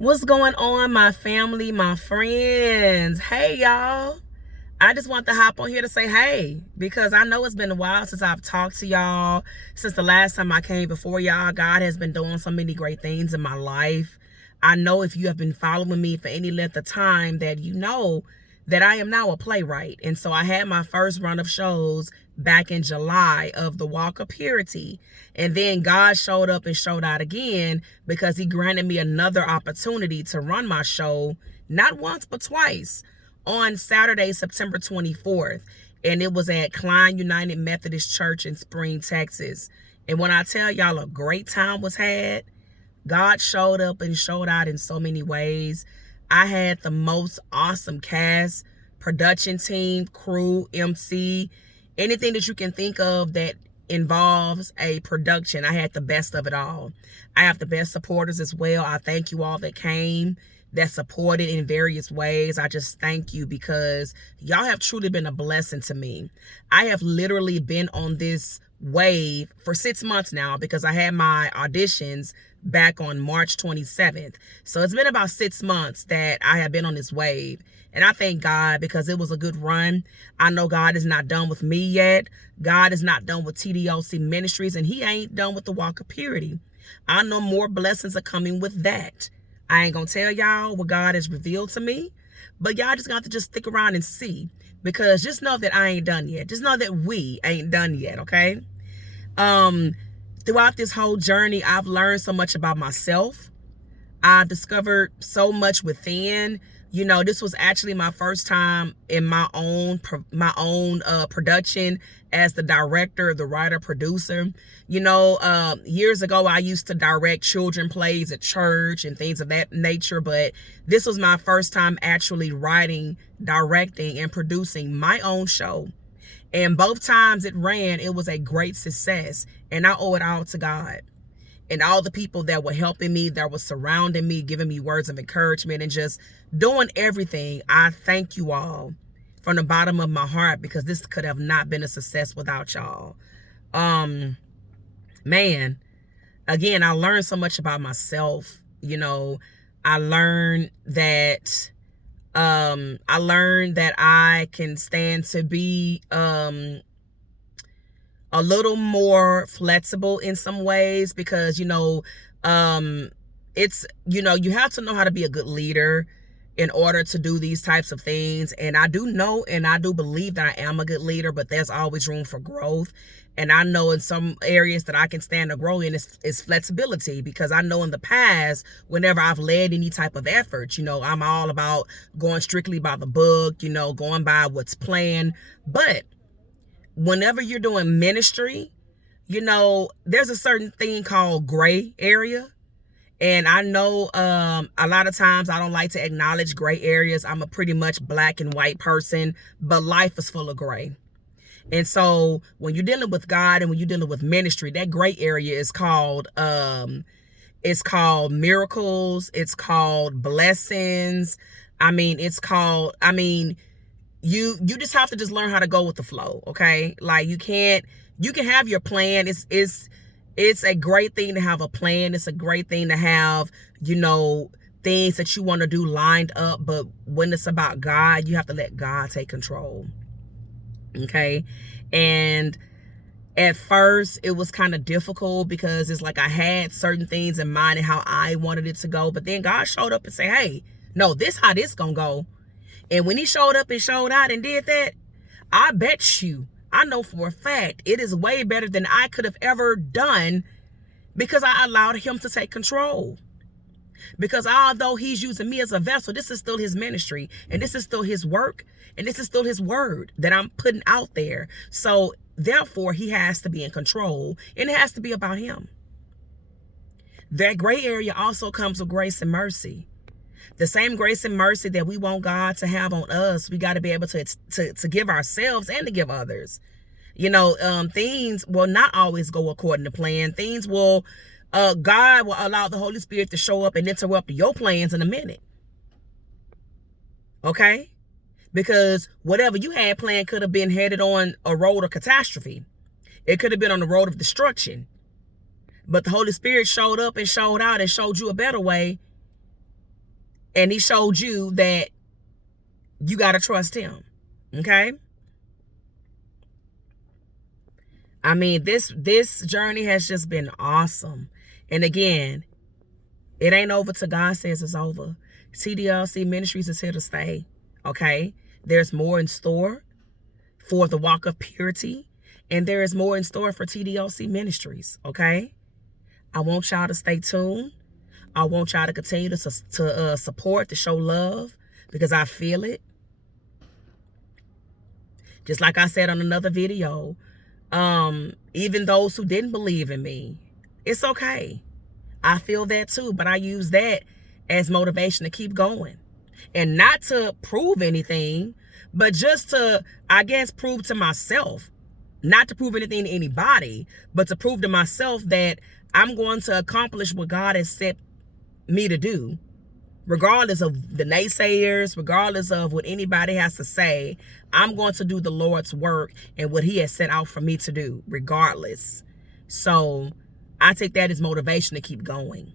What's going on, my family, my friends? Hey, y'all. I just want to hop on here to say hey, because I know it's been a while since I've talked to y'all. Since the last time I came before y'all, God has been doing so many great things in my life. I know if you have been following me for any length of time that you know that I am now a playwright. And so I had my first run of shows back in July of the Walk of Purity. And then God showed up and showed out again because he granted me another opportunity to run my show, not once, but twice, on Saturday, September 24th. And it was at Klein United Methodist Church in Spring, Texas. And when I tell y'all a great time was had, God showed up and showed out in so many ways. I had the most awesome cast, production team, crew, MC, anything that you can think of that involves a production. I had the best of it all. I have the best supporters as well. I thank you all that came, that supported in various ways. I just thank you because y'all have truly been a blessing to me. I have literally been on this wave for 6 months now because I had my auditions back on March 27th. So it's been about 6 months that I have been on this wave. And I thank God because it was a good run. I know God is not done with me yet. God is not done with TDOC Ministries, and he ain't done with the Walk of Purity. I know more blessings are coming with that. I ain't gonna tell y'all what God has revealed to me, but y'all just got to just stick around and see, because just know that I ain't done yet. Just know that we ain't done yet, okay? Throughout this whole journey, I've learned so much about myself. I discovered so much within. You know, this was actually my first time in my own production as the director, the writer, producer. You know, years ago, I used to direct children plays at church and things of that nature. But this was my first time actually writing, directing, and producing my own show. And both times it ran, it was a great success. And I owe it all to God. And all the people that were helping me, that were surrounding me, giving me words of encouragement, and just doing everything. I thank you all from the bottom of my heart, because this could have not been a success without y'all. Man, again, I learned so much about myself. You know, I learned that I can stand to be a little more flexible in some ways, because, you know, it's, you know, you have to know how to be a good leader in order to do these types of things. And I do know, and I do believe that I am a good leader, but there's always room for growth. And I know in some areas that I can stand to grow in is flexibility, because I know in the past, whenever I've led any type of effort, you know, I'm all about going strictly by the book, you know, going by what's planned. But whenever you're doing ministry, you know, there's a certain thing called gray area. And I know a lot of times I don't like to acknowledge gray areas. I'm a pretty much black and white person, but life is full of gray. And so when you're dealing with God and when you're dealing with ministry, that gray area is called miracles. It's called blessings. You just have to just learn how to go with the flow, okay? Like you can have your plan. It's a great thing to have a plan. It's a great thing to have, you know, things that you want to do lined up. But when it's about God, you have to let God take control, okay? And at first, it was kind of difficult because it's like I had certain things in mind and how I wanted it to go. But then God showed up and said, hey, no, this how this gonna go. And when he showed up and showed out and did that, I bet you, I know for a fact, it is way better than I could have ever done, because I allowed him to take control. Because although he's using me as a vessel, this is still his ministry, and this is still his work, and this is still his word that I'm putting out there. So therefore, he has to be in control, and it has to be about him. That gray area also comes with grace and mercy. The same grace and mercy that we want God to have on us, we got to be able to give ourselves and to give others. You know, things will not always go according to plan. Things will, God will allow the Holy Spirit to show up and interrupt your plans in a minute. Okay? Because whatever you had planned could have been headed on a road of catastrophe. It could have been on the road of destruction. But the Holy Spirit showed up and showed out and showed you a better way. And he showed you that you got to trust him. Okay? I mean, this journey has just been awesome. And again, it ain't over till God says it's over. TDLC Ministries is here to stay. Okay? There's more in store for the walk of purity. And there is more in store for TDLC Ministries. Okay? I want y'all to stay tuned. I want y'all to continue to support, to show love, because I feel it. Just like I said on another video, even those who didn't believe in me, it's okay. I feel that too, but I use that as motivation to keep going. And not to prove anything, but just to, I guess, prove to myself, not to prove anything to anybody, but to prove to myself that I'm going to accomplish what God has set me to do, regardless of the naysayers, regardless of what anybody has to say. I'm going to do the Lord's work and what he has set out for me to do, regardless. So I take that as motivation to keep going.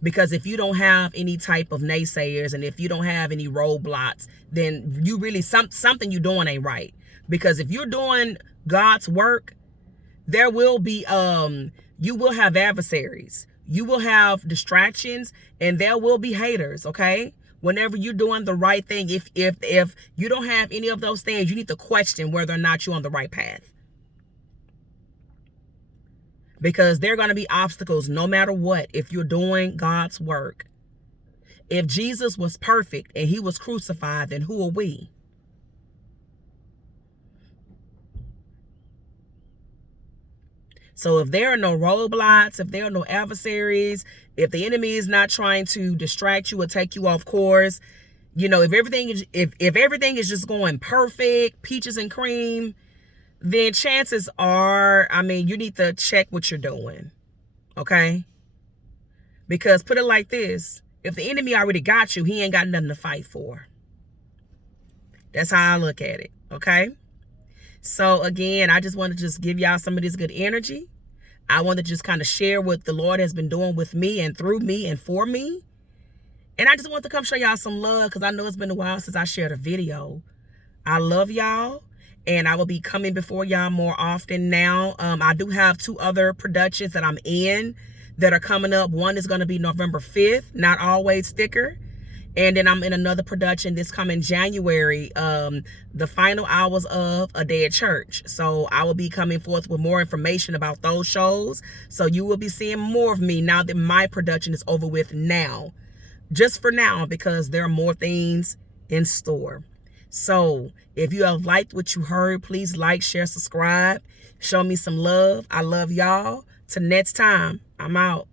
Because if you don't have any type of naysayers, and if you don't have any roadblocks, then you really, something you're doing ain't right. Because if you're doing God's work, there will be, you will have adversaries. You will have distractions, and there will be haters, okay? Whenever you're doing the right thing, if you don't have any of those things, you need to question whether or not you're on the right path. Because there are going to be obstacles no matter what if you're doing God's work. If Jesus was perfect and he was crucified, then who are we? So if there are no roadblocks, if there are no adversaries, if the enemy is not trying to distract you or take you off course, you know, if everything is just going perfect, peaches and cream, then chances are, I mean, you need to check what you're doing. Okay? Because put it like this, if the enemy already got you, he ain't got nothing to fight for. That's how I look at it. Okay? So again, I just want to just give y'all some of this good energy. I want to just kind of share what the Lord has been doing with me and through me and for me. And I just want to come show y'all some love, because I know it's been a while since I shared a video. I love y'all, and I will be coming before y'all more often now. I do have 2 other productions that I'm in that are coming up. One is going to be November 5th, Not Always Thicker. And then I'm in another production this coming January, the final hours of A Day at Church. So I will be coming forth with more information about those shows. So you will be seeing more of me now that my production is over with now. Just for now, because there are more things in store. So if you have liked what you heard, please like, share, subscribe. Show me some love. I love y'all. Till next time, I'm out.